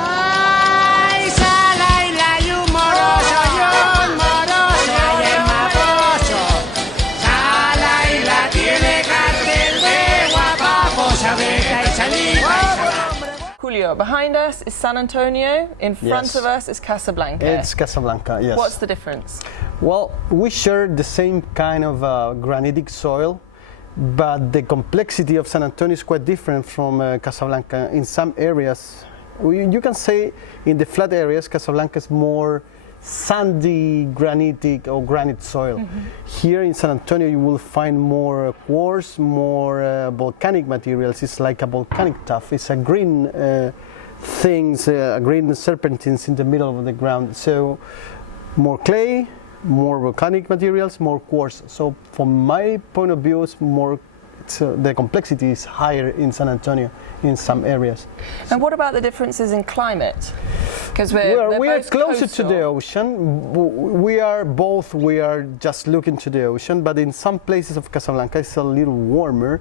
Ay, Salaila y un moroso, y es maposo. Salaila tiene cartel de guapapos, abeja y saliva. Julio, behind us is San Antonio, in front of us is Casablanca. It's Casablanca, yes. What's the difference? Well, we share the same kind of granitic soil, but the complexity of San Antonio is quite different from Casablanca. In some areas, you can say in the flat areas, Casablanca is more sandy granitic or granite soil. Here in San Antonio you will find more quartz, more volcanic materials. It's like a volcanic tuff. It's a green things, green serpentines in the middle of the ground. So more clay, more volcanic materials, more quartz. So from my point of view, it's more the complexity is higher in San Antonio in some areas. And what about the differences in climate? Because we are both closer coastal. to the ocean. We are just looking to the ocean, but in some places of Casablanca it's a little warmer,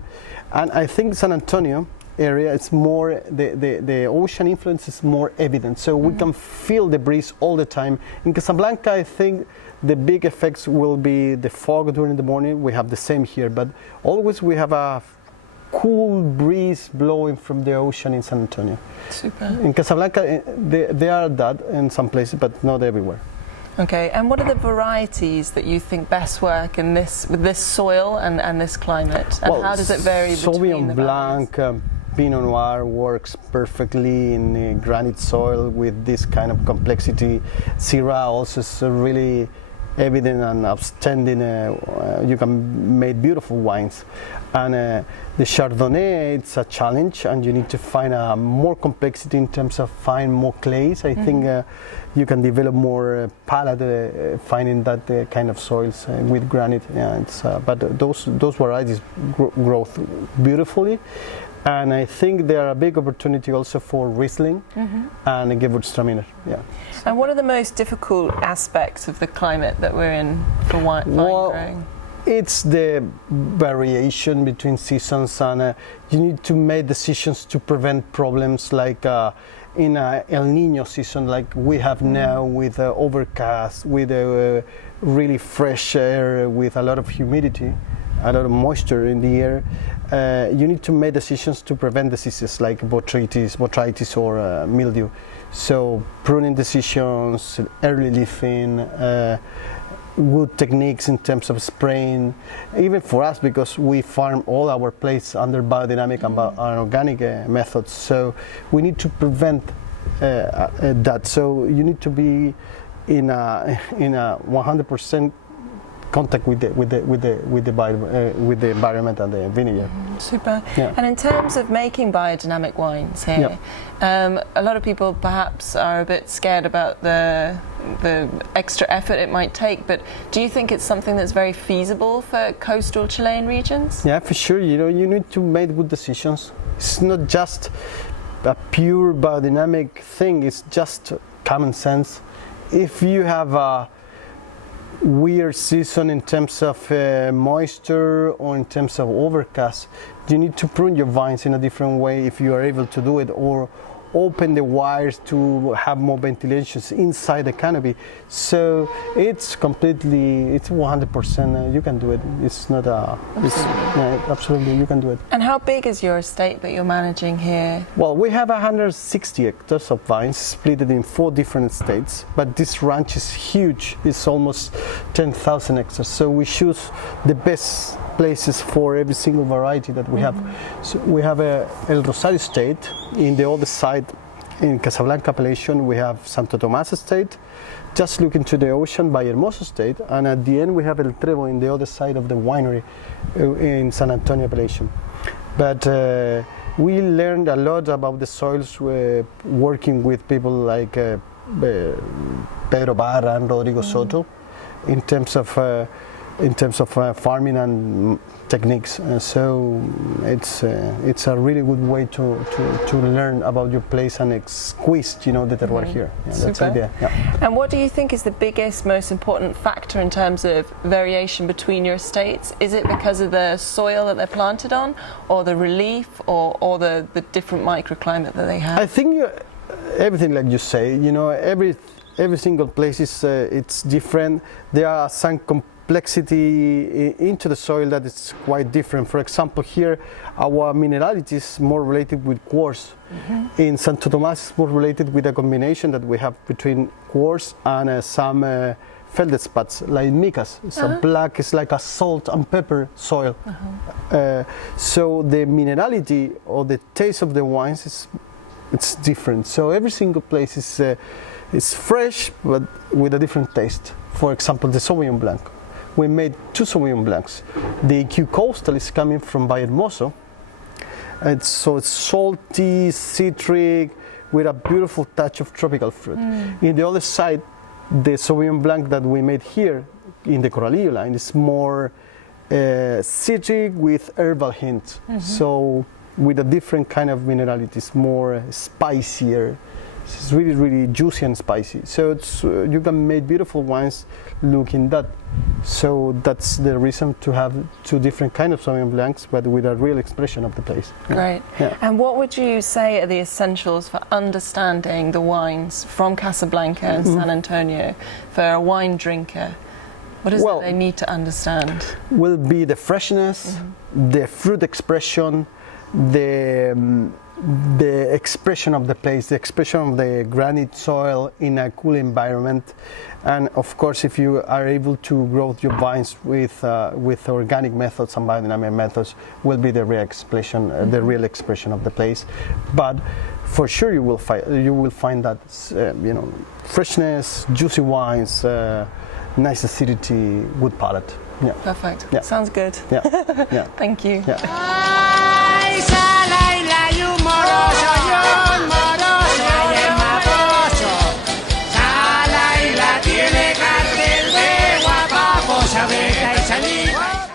and I think San Antonio area it's more the ocean influence is more evident, so we can feel the breeze all the time. In Casablanca I think the big effects will be the fog during the morning. We have the same here, but always we have a cool breeze blowing from the ocean in San Antonio. Super. In Casablanca, they are that in some places, but not everywhere. Okay, and what are the varieties that you think best work in with this soil and this climate? And how does it vary between the Sauvignon Blanc, Pinot Noir works perfectly in granite soil with this kind of complexity. Syrah also is really evident and outstanding. You can make beautiful wines. And the Chardonnay, it's a challenge, and you need to find more complexity in terms of find more clays. I think you can develop more palate finding that kind of soils with granite. Yeah, but those varieties grow beautifully. And I think there are a big opportunity also for Riesling and Gewürztraminer. Yeah. And what are the most difficult aspects of the climate that we're in for wine growing? It's the variation between seasons, and you need to make decisions to prevent problems like in a El Niño season like we have now, with overcast, with really fresh air, with a lot of humidity, a lot of moisture in the air. You need to make decisions to prevent diseases like botrytis or mildew. So pruning decisions, early leafing, good techniques in terms of spraying, even for us, because we farm all our places under biodynamic and organic methods. So we need to prevent that. So you need to be in a 100% contact with the environment and the vineyard. Super. Yeah. And in terms of making biodynamic wines here, a lot of people perhaps are a bit scared about the extra effort it might take, but do you think it's something that's very feasible for coastal Chilean regions? Yeah, for sure. You need to make good decisions. It's not just a pure biodynamic thing, it's just common sense. If you have a weird season in terms of moisture or in terms of overcast, you need to prune your vines in a different way if you are able to do it, or open the wires to have more ventilations inside the canopy. So it's 100%, you can do it. It's not absolutely you can do it. And how big is your estate that you're managing here? Well, we have 160 hectares of vines split in 4 different estates, but this ranch is huge. It's almost 10,000 hectares. So we choose the best places for every single variety that we have. So we have El Rosario estate in the other side in Casablanca appellation. We have Santo Tomás estate, just looking to the ocean by Hermoso estate, and at the end we have El Trevo in the other side of the winery in San Antonio appellation. But we learned a lot about the soils working with people like Pedro Barra and Rodrigo Soto in terms of in terms of farming and techniques. So it's a really good way to learn about your place and squeeze, the terroir here. Yeah, that's the idea. Yeah. And what do you think is the biggest, most important factor in terms of variation between your estates? Is it because of the soil that they're planted on, or the relief, or the different microclimate that they have? I think everything, like you say, every single place is it's different. There are some complexity into the soil that is quite different. For example, here our minerality is more related with quartz. In Santo Tomas, it's more related with a combination that we have between quartz and some feldspats, like micas. It's a black, it's like a salt and pepper soil. So the minerality or the taste of the wines it's different. So every single place is fresh, but with a different taste. For example, the Sauvignon Blanc. We made 2 Sauvignon Blancs. The EQ Coastal is coming from Vallehermoso. It's salty, citric, with a beautiful touch of tropical fruit. In the other side, the Sauvignon Blanc that we made here in the Coralillo line is more citric with herbal hints. So with a different kind of minerality, it's more spicier. It's really, really juicy and spicy. So you can make beautiful wines looking that. So that's the reason to have 2 different kinds of Sauvignon Blancs, but with a real expression of the place. Great. Yeah. And what would you say are the essentials for understanding the wines from Casablanca and San Antonio for a wine drinker? What is it they need to understand? Will be the freshness, the fruit expression, the expression of the place, the expression of the granite soil in a cool environment, and of course, if you are able to grow your vines with organic methods and biodynamic methods, will be the real expression, of the place. But for sure, you will find that freshness, juicy wines, nice acidity, good palate. Yeah. Perfect. Yeah. Sounds good. Yeah. Yeah. Thank you. Yeah.